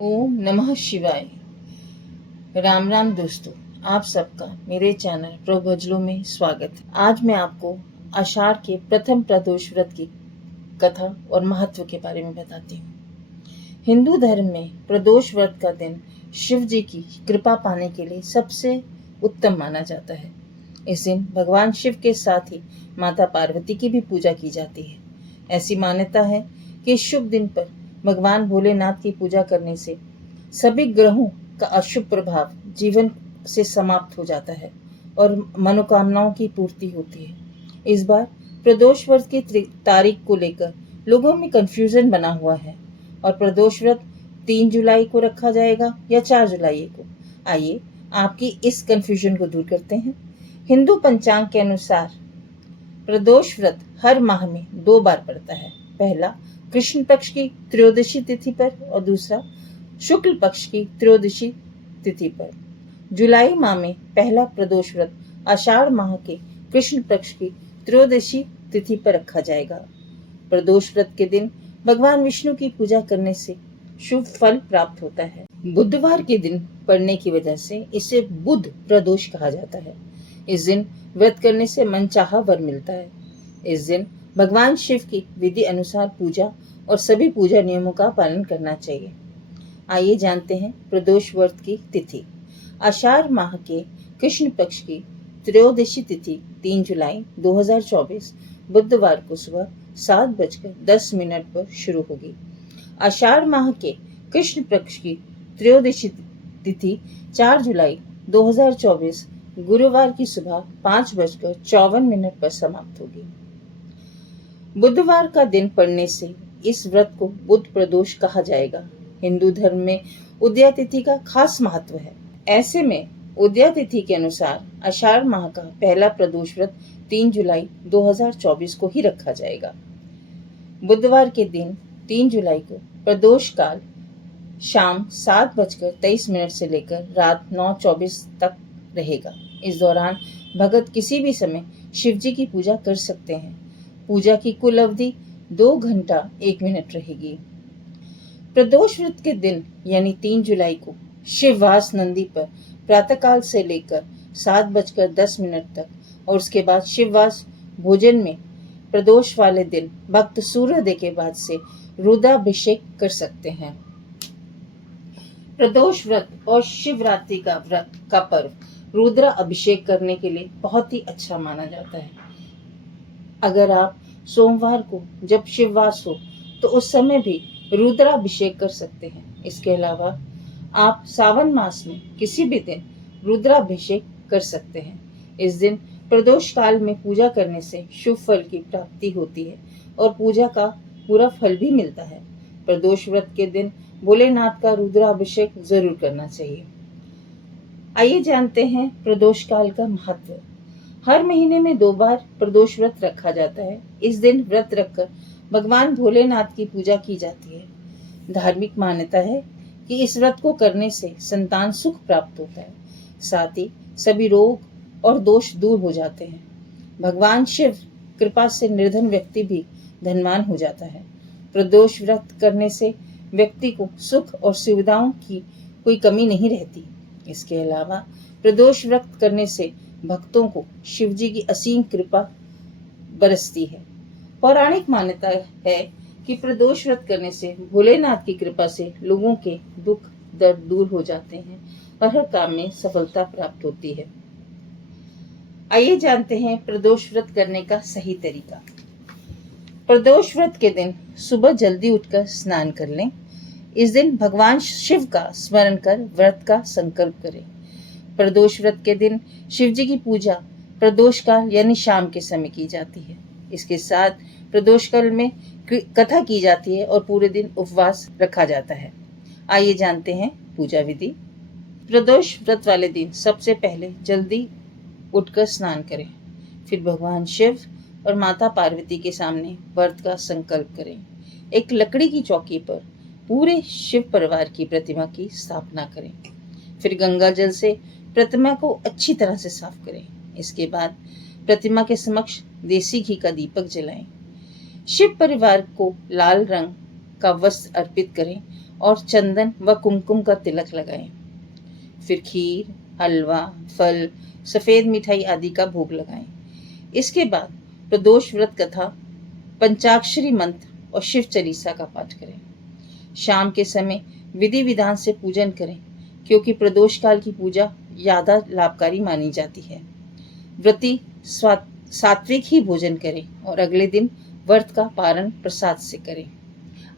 ओम नमः शिवाय। राम राम दोस्तों, आप सबका मेरे चैनल प्रभजलों में स्वागत है। आज मैं आपको आषाढ़ के प्रथम प्रदोष व्रत की कथा और महत्व के बारे में बताती हूँ। हिंदू धर्म में प्रदोष व्रत का दिन शिव जी की कृपा पाने के लिए सबसे उत्तम माना जाता है। इस दिन भगवान शिव के साथ ही माता पार्वती की भी पूजा की जाती है। ऐसी मान्यता है कि शुभ दिन पर भगवान भोलेनाथ की पूजा करने से सभी ग्रहों का अशुभ प्रभाव जीवन से समाप्त हो जाता है और मनोकामनाओं की पूर्ति होती है। इस बार प्रदोष व्रत की तारीख को लेकर लोगों में कंफ्यूजन बना हुआ है और प्रदोष व्रत 3 जुलाई को रखा जाएगा या 4 जुलाई को। आइए आपकी इस कंफ्यूजन को दूर करते हैं। हिंदू पंचांग के अनुसार प्रदोष व्रत हर माह में 2 बार पड़ता है। पहला कृष्ण पक्ष की त्रयोदशी तिथि पर और दूसरा शुक्ल पक्ष की त्रयोदशी तिथि पर। जुलाई माह में पहला प्रदोष व्रत आषाढ़ माह के कृष्ण पक्ष की त्रयोदशी तिथि पर रखा जाएगा। प्रदोष व्रत के दिन भगवान विष्णु की पूजा करने से शुभ फल प्राप्त होता है। बुधवार के दिन पड़ने की वजह से इसे बुध प्रदोष कहा जाता है। इस दिन व्रत करने से मनचाहा वर मिलता है। इस दिन भगवान शिव की विधि अनुसार पूजा और सभी पूजा नियमों का पालन करना चाहिए। आइए जानते हैं प्रदोष व्रत की तिथि। आषाढ़ माह के कृष्ण पक्ष की त्रयोदशी तिथि 3 जुलाई 2024 बुधवार को सुबह 7:10 पर शुरू होगी। आषाढ़ माह के कृष्ण पक्ष की त्रयोदशी तिथि 4 जुलाई 2024 गुरुवार की सुबह 5:54 पर समाप्त होगी। बुधवार का दिन पड़ने से इस व्रत को बुध प्रदोष कहा जाएगा। हिंदू धर्म में उदया तिथि का खास महत्व है। ऐसे में उदया तिथि के अनुसार आषाढ़ माह का पहला प्रदोष व्रत 3 जुलाई 2024 को ही रखा जाएगा। बुधवार के दिन 3 जुलाई को प्रदोष काल शाम 7:23 से लेकर रात 9:24 तक रहेगा। इस दौरान भगत किसी भी समय शिव जी की पूजा कर सकते हैं। पूजा की कुल अवधि 2 घंटा 1 मिनट रहेगी। प्रदोष व्रत के दिन यानी 3 जुलाई को शिववास नंदी पर प्रातःकाल से लेकर 7:10 तक और उसके बाद शिववास भोजन में प्रदोष वाले दिन भक्त सूर्योदय के बाद से रुद्राभिषेक कर सकते हैं। प्रदोष व्रत और शिवरात्रि का पर्व रुद्र अभिषेक करने के लिए बहुत ही अच्छा माना जाता है। अगर आप सोमवार को जब शिववास हो तो उस समय भी रुद्राभिषेक कर सकते हैं। इसके अलावा आप सावन मास में किसी भी दिन रुद्राभिषेक कर सकते हैं। इस दिन प्रदोष काल में पूजा करने से शुभ फल की प्राप्ति होती है और पूजा का पूरा फल भी मिलता है। प्रदोष व्रत के दिन भोलेनाथ का रुद्राभिषेक जरूर करना चाहिए। आइए जानते हैं प्रदोष काल का महत्व। हर महीने में 2 बार प्रदोष व्रत रखा जाता है। इस दिन व्रत रखकर भगवान भोलेनाथ की पूजा की जाती है। धार्मिक मान्यता है कि इस व्रत को करने से संतान सुख प्राप्त होता है, साथ ही सभी रोग और दोष दूर हो जाते हैं। भगवान शिव कृपा से निर्धन व्यक्ति भी धनवान हो जाता है। प्रदोष व्रत करने से व्यक्ति को सुख और सुविधाओं की कोई कमी नहीं रहती। इसके अलावा प्रदोष व्रत करने से भक्तों को शिव जी की असीम कृपा बरसती है। पौराणिक मान्यता है कि प्रदोष व्रत करने से भोलेनाथ की कृपा से लोगों के दुख दर्द दूर हो जाते हैं और हर काम में सफलता प्राप्त होती है। आइए जानते हैं प्रदोष व्रत करने का सही तरीका। प्रदोष व्रत के दिन सुबह जल्दी उठकर स्नान कर लें। इस दिन भगवान शिव का स्मरण कर व्रत का संकल्प करें। प्रदोष व्रत के दिन शिव जी की पूजा प्रदोष काल यानी शाम के समय की जाती है। इसके साथ प्रदोष काल में कथा की जाती है और पूरे दिन उपवास रखा जाता है। आइए जानते हैं पूजा विधि। प्रदोष व्रत वाले दिन सबसे पहले जल्दी उठकर स्नान करें। फिर भगवान शिव और माता पार्वती के सामने व्रत का संकल्प करें। एक लकड़ी की चौकी पर पूरे शिव परिवार की प्रतिमा की स्थापना करें। फिर गंगा जल से प्रतिमा को अच्छी तरह से साफ करें। इसके बाद प्रतिमा के समक्ष देसी घी का दीपक जलाएं। शिव परिवार को लाल रंग का वस्त्र अर्पित करें और चंदन व कुमकुम का तिलक लगाएं। फिर खीर, हलवा, फल, सफेद मिठाई आदि का भोग लगाएं। इसके बाद प्रदोष व्रत कथा, पंचाक्षरी मंत्र और शिव चालीसा का पाठ करें। शाम के समय विधि विधान से पूजन करें, क्योंकि प्रदोष काल की पूजा ज्यादा लाभकारी मानी जाती है। व्रती सात्विक ही भोजन करें और अगले दिन व्रत का पारण प्रसाद से करें।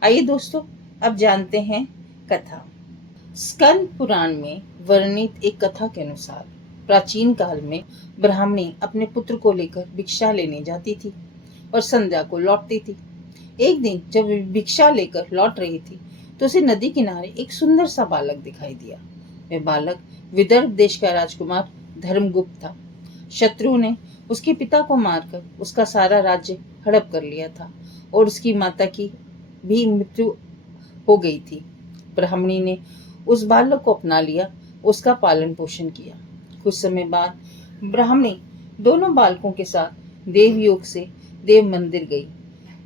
आइए दोस्तों, अब जानते हैं कथा। स्कंद पुराण में वर्णित एक कथा के अनुसार प्राचीन काल में ब्राह्मणी अपने पुत्र को लेकर भिक्षा लेने जाती थी और संध्या को लौटती थी। एक दिन जब भिक्षा लेकर लौट रही थी तो उसे नदी किनारे एक सुंदर सा बालक दिखाई दिया। वह बालक विदर्भ देश का राजकुमार धर्मगुप्त था। शत्रु ने उसके पिता को मारकर उसका सारा राज्य हड़प कर लिया था और उसकी माता की भी मृत्यु हो गई थी। ब्राह्मणी ने उस बालक को अपना लिया, उसका पालन पोषण किया। कुछ समय बाद ब्राह्मणी दोनों बालकों के साथ देवयोग से देव मंदिर गई,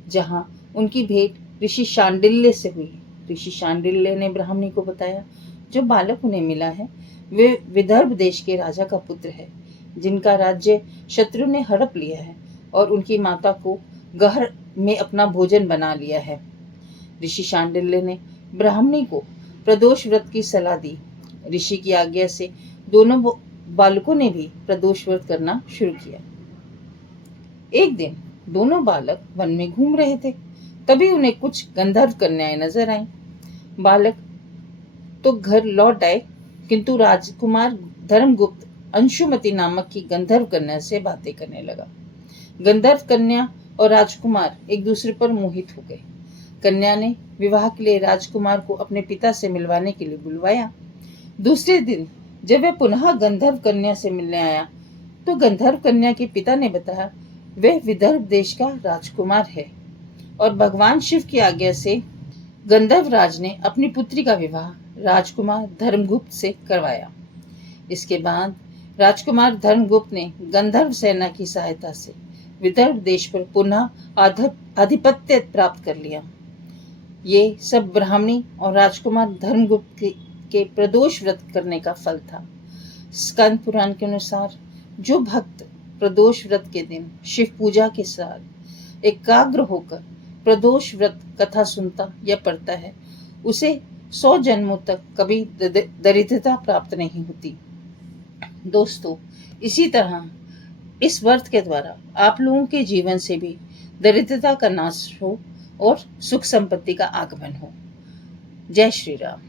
जहां उनकी भेंट ऋषि शांडिल्य से हुई। ऋषि शांडिल्य ने ब्राह्मणी को बताया, जो बालक उन्हें मिला है वे विदर्भ देश के राजा का पुत्र है, जिनका राज्य शत्रु ने हड़प लिया है और उनकी माता को गहर में अपना भोजन बना लिया है। ऋषि शांडिल्य ने ब्राह्मणी को प्रदोष व्रत की सलाह दी। ऋषि की आज्ञा से दोनों बालकों ने भी प्रदोष व्रत करना शुरू किया। एक दिन दोनों बालक वन में घूम रहे थे, तभी उन्हें कुछ गंधर्व कन्याएं नजर आईं। बालक तो घर लौट आए, किंतु राजकुमार धर्मगुप्त अंशुमति नामक की गंधर्व कन्या से बातें करने लगा। गंधर्व कन्या और राजकुमार एक दूसरे पर मोहित हो गए। कन्या ने विवाह के लिए राजकुमार को अपने पिता से मिलवाने के लिए बुलवाया। दूसरे दिन जब वह पुनः गंधर्व कन्या से मिलने आया तो गंधर्व कन्या के पिता ने बताया, वह विदर्भ देश का राजकुमार है और भगवान शिव की आज्ञा से गंधर्व राज ने अपनी पुत्री का विवाह राजकुमार धर्मगुप्त से करवाया। इसके बाद राजकुमार धर्मगुप्त ने गंधर्व सेना की सहायता से विदर्भ देश पर पुनः आधिपत्य प्राप्त कर लिया। ये सब ब्राह्मणी और राजकुमार धर्मगुप्त के प्रदोष व्रत करने का फल था। स्कंद पुराण के अनुसार जो भक्त प्रदोष व्रत के दिन शिव पूजा के साथ एकाग्र होकर प्रदोष व्रत कथा सुनता या पढ़ता है, उसे 100 जन्मों तक कभी दरिद्रता प्राप्त नहीं होती। दोस्तों, इसी तरह इस व्रत के द्वारा आप लोगों के जीवन से भी दरिद्रता का नाश हो और सुख संपत्ति का आगमन हो। जय श्री राम।